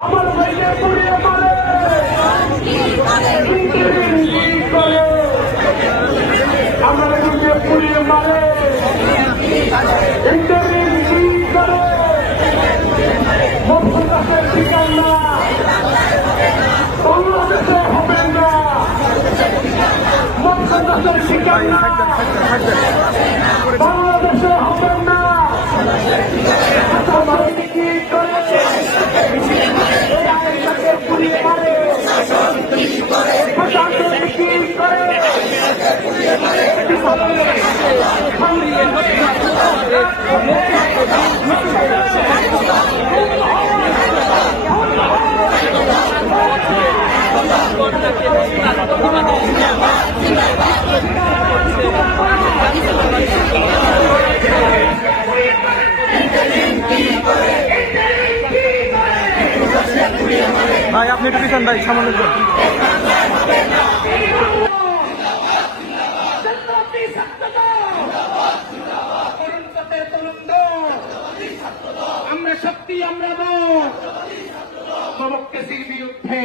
আমার ভাইকে পুড়িয়ে মারে করে আমার ভাইকে পুড়িয়ে মারে করে মুক্তির ঠিকানা বাংলাদেশে হবে না মুক্তির ঠিকানা বাংলাদেশে হবে না ভাই আপনি একটু পিছন ভাই সামনে আমরা শক্তি আমরা ডেমোক্রেসির বিরুদ্ধে